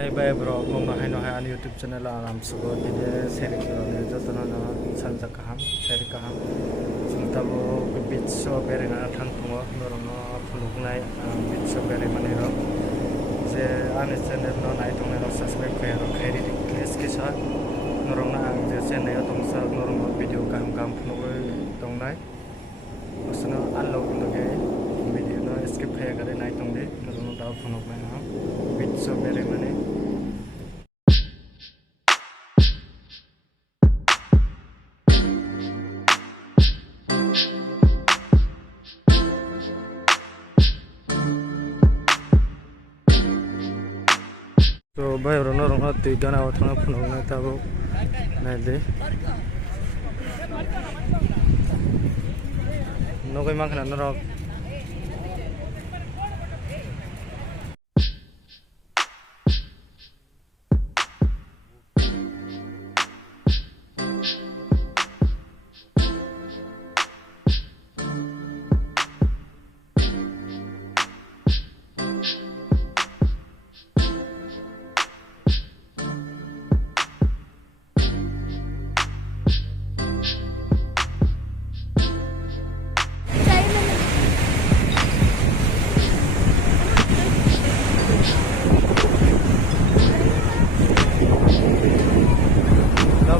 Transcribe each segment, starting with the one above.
Hai bye bro, mau main main YouTube channel alam sugo dia share kilo ne joto na sanja kaham share kaham sungta bo beach so bere na thang tungo norono phulugnai beach so bere mane ro je ane channel no nai tunga no subscribe kaya ro khairi please kisa norong na ang je channel yo tongsa norong video kaham kaham phulugo tongnai osno unlock loge video no skip kaya kare nai tongde norong da phulugnai na beach so bere mane so bhai rono rono tui gana othna phunong na tabo nai de nogoi mangkhana norok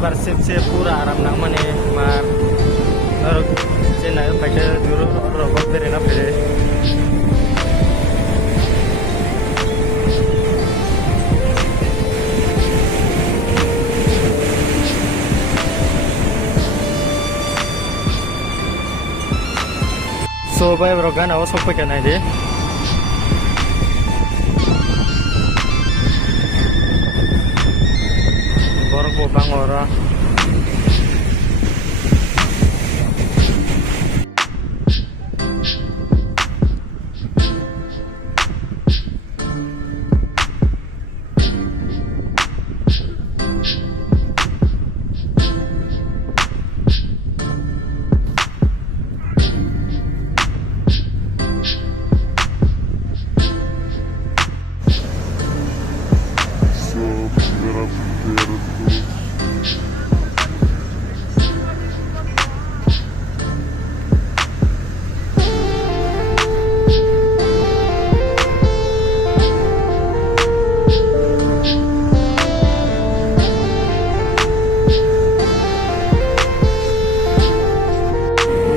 Barsip se pura aram nang mane mar norok jena paite duro robot bere na pere so bhai bro gana o sok pe nai de borok bo bangora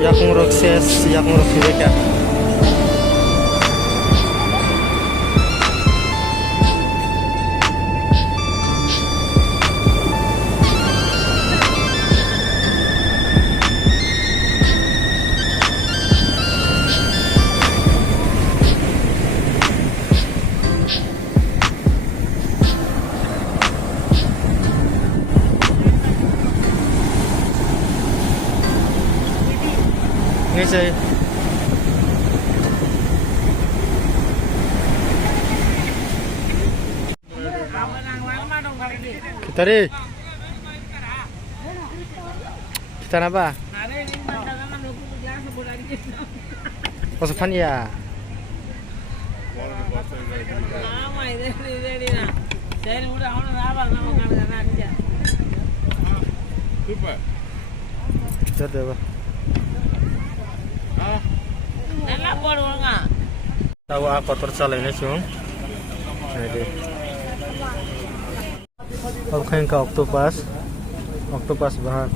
yakung rokses yakung rokireka nghe gì kita đi kita apa Pasokan ya kita apa tahu aku tercalai ni cung, jadi, aku kain ke octopus bahan.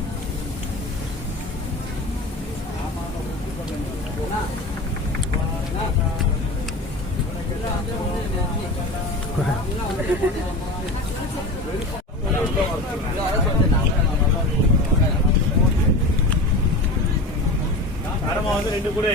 Ada mau ambil ini kure?